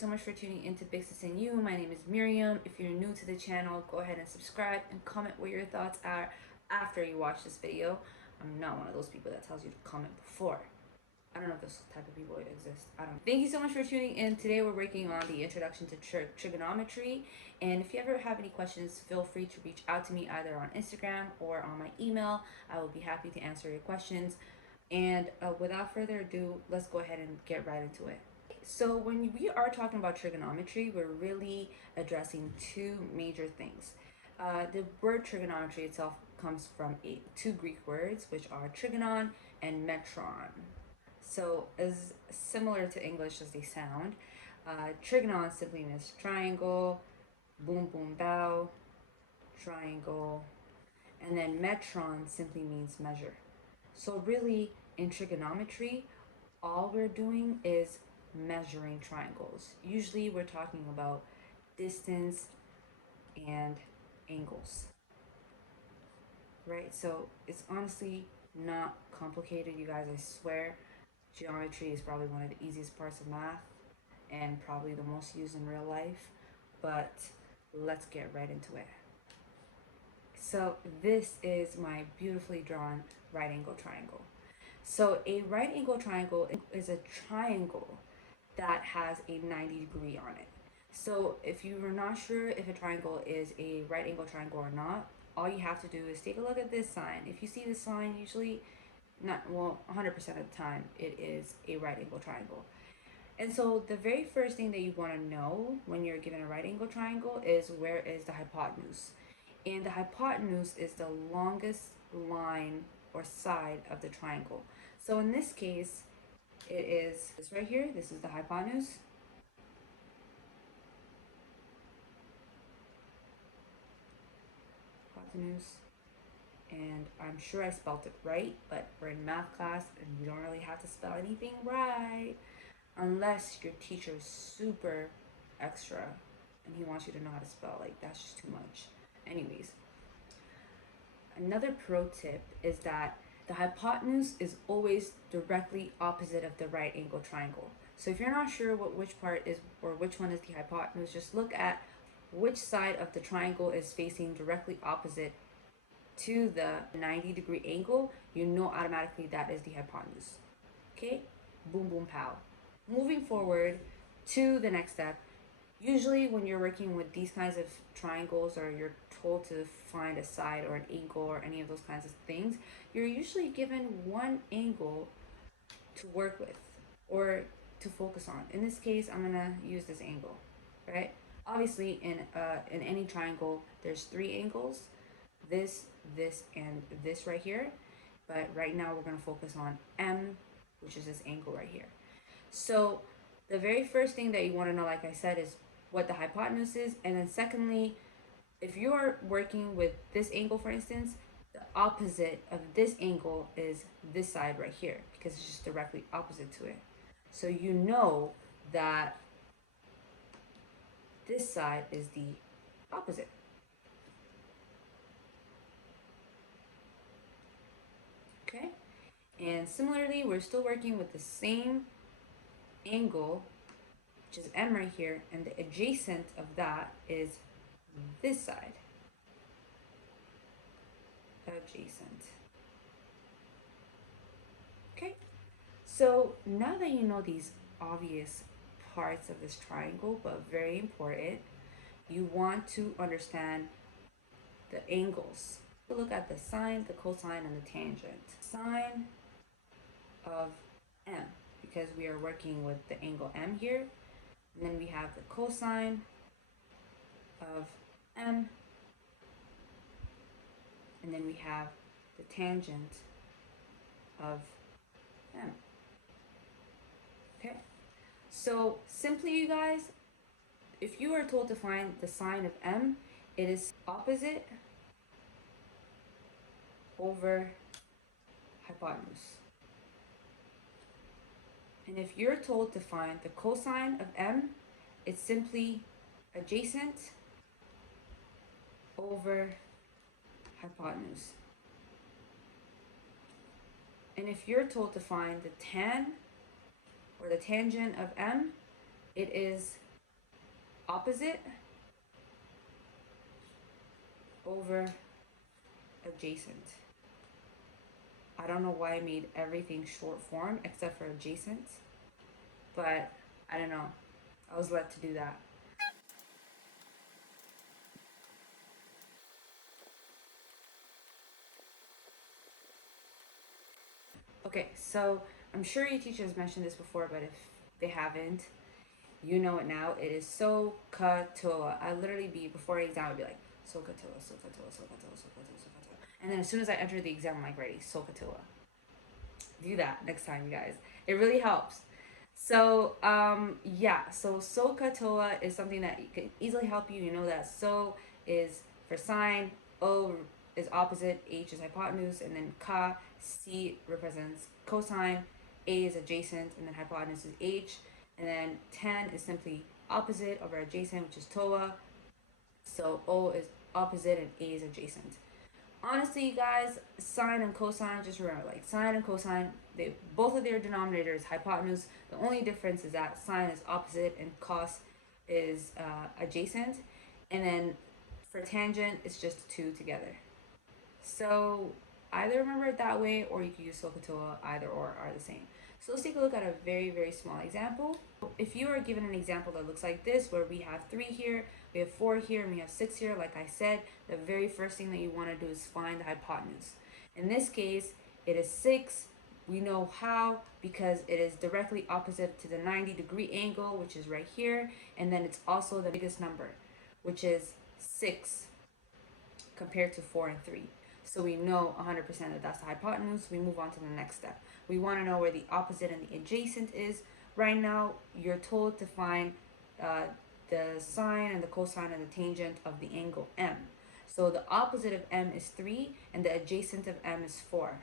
so much for tuning into Bixis and You. My name is Miriam. If you're new to the channel, go ahead and subscribe and comment what your thoughts are after you watch this video. I'm not one of those people that tells you to comment before. I don't know if those type of people exist. I don't know. Thank you so much for tuning in. Today we're working on the introduction to trigonometry. And if you ever have any questions, feel free to reach out to me either on Instagram or on my email. I will be happy to answer your questions. And without further ado, let's go ahead and get right into it. So when we are talking about trigonometry, we're really addressing two major things. The word trigonometry itself comes from two Greek words, which are trigonon and metron. So as similar to English as they sound, trigonon simply means triangle, boom boom bow, triangle, and then metron simply means measure. So really in trigonometry, all we're doing is measuring triangles. Usually we're talking about distance and angles, right? So it's honestly not complicated, you guys. I swear geometry is probably one of the easiest parts of math and probably the most used in real life, but let's get right into it. So this is my beautifully drawn right angle triangle. So a right angle triangle is a triangle that has a 90-degree on it. So if you are not sure if a triangle is a right angle triangle or not, all you have to do is take a look at this sign. If you see this sign, usually 100% of the time it is a right angle triangle. And so the very first thing that you want to know when you're given a right angle triangle is where is the hypotenuse. And the hypotenuse is the longest line or side of the triangle. So in this case, it is this right here. This is the hypotenuse. And I'm sure I spelled it right, but we're in math class and you don't really have to spell anything right unless your teacher is super extra and he wants you to know how to spell. Like, that's just too much. Anyways, another pro tip is that the hypotenuse is always directly opposite of the right angle triangle. So if you're not sure which part is or which one is the hypotenuse, just look at which side of the triangle is facing directly opposite to the 90-degree angle. You know automatically that is the hypotenuse. Okay? Boom, boom, pow. Moving forward to the next step, usually when you're working with these kinds of triangles or you're told to find a side or an angle or any of those kinds of things, you're usually given one angle to work with or to focus on. In this case, I'm gonna use this angle, right? Obviously, in any triangle, there's three angles: this, this, and this right here. But right now, we're gonna focus on M, which is this angle right here. So the very first thing that you want to know, like I said, is what the hypotenuse is, and then secondly, if you're working with this angle, for instance, the opposite of this angle is this side right here because it's just directly opposite to it. So you know that this side is the opposite. Okay? And similarly, we're still working with the same angle, which is M right here, and the adjacent of that is this side. Adjacent. Okay? So now that you know these obvious parts of this triangle, but very important, you want to understand the angles. Look at the sine, the cosine, and the tangent. Sine of M, because we are working with the angle M here. And then we have the cosine of M. And then we have the tangent of M. Okay? So simply, you guys, if you are told to find the sine of M, it is opposite over hypotenuse. And if you're told to find the cosine of M, it's simply adjacent over hypotenuse. And if you're told to find the tan or the tangent of M, it is opposite over adjacent. I don't know why I made everything short form except for adjacent, but I don't know. I was led to do that. Okay, so I'm sure your teachers mentioned this before, but if they haven't, you know it now. It is SOHCAHTOA. I literally before an exam, I'd be like, SOHCAHTOA, SOHCAHTOA, SOHCAHTOA, SOHCAHTOA, SOHCAHTOA. And then as soon as I enter the exam, I'm like, ready, SOHCAHTOA. Do that next time, you guys. It really helps. So, yeah, so SOHCAHTOA is something that can easily help you. You know that So is for sine, O is opposite, H is hypotenuse, and then Ka, C represents cosine, A is adjacent, and then hypotenuse is H, and then tan is simply opposite over adjacent, which is TOA. So O is opposite and A is adjacent. Honestly, you guys, sine and cosine, just remember, like sine and cosine, they both of their denominators hypotenuse. The only difference is that sine is opposite and cos is adjacent, and then for tangent, it's just two together. So either remember it that way, or you can use SOHCAHTOA. Either or are the same. So let's take a look at a very, very small example. If you are given an example that looks like this, where we have 3 here, we have 4 here, and we have 6 here, like I said, the very first thing that you want to do is find the hypotenuse. In this case, it is 6. We know how, because it is directly opposite to the 90-degree angle, which is right here, and then it's also the biggest number, which is 6 compared to 4 and 3. So we know 100% that that's the hypotenuse. We move on to the next step. We want to know where the opposite and the adjacent is. Right now, you're told to find the sine and the cosine and the tangent of the angle M. So the opposite of M is 3, and the adjacent of M is 4.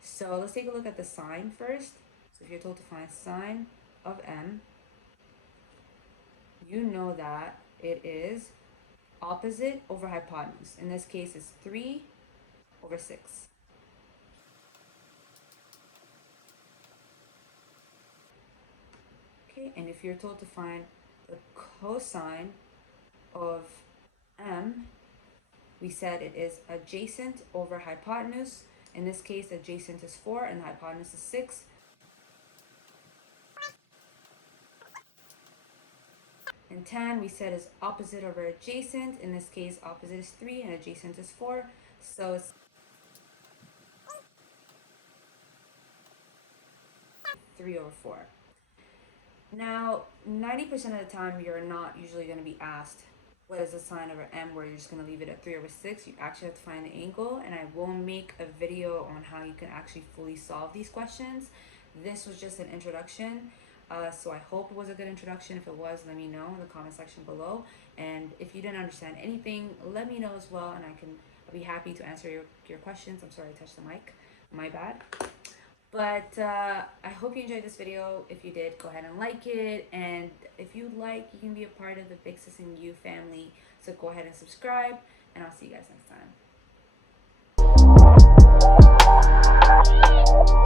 So let's take a look at the sine first. So if you're told to find sine of M, you know that it is opposite over hypotenuse. In this case, it's 3 over 6. Okay, and if you're told to find the cosine of M, we said it is adjacent over hypotenuse. In this case, adjacent is 4 and the hypotenuse is 6. And tan, we said, is opposite over adjacent. In this case, opposite is 3 and adjacent is 4. So it's 3 over 4. Now, 90% of the time, you're not usually going to be asked what is the sine over M, where you're just going to leave it at 3 over 6. You actually have to find the angle, and I will make a video on how you can actually fully solve these questions. This was just an introduction, so I hope it was a good introduction. If it was, let me know in the comment section below. And if you didn't understand anything, let me know as well, and I'll be happy to answer your questions. I'm sorry I touched the mic. My bad. But I hope you enjoyed this video. If you did, go ahead and like it. And if you like, you can be a part of the Big Sis and You family. So go ahead and subscribe. And I'll see you guys next time.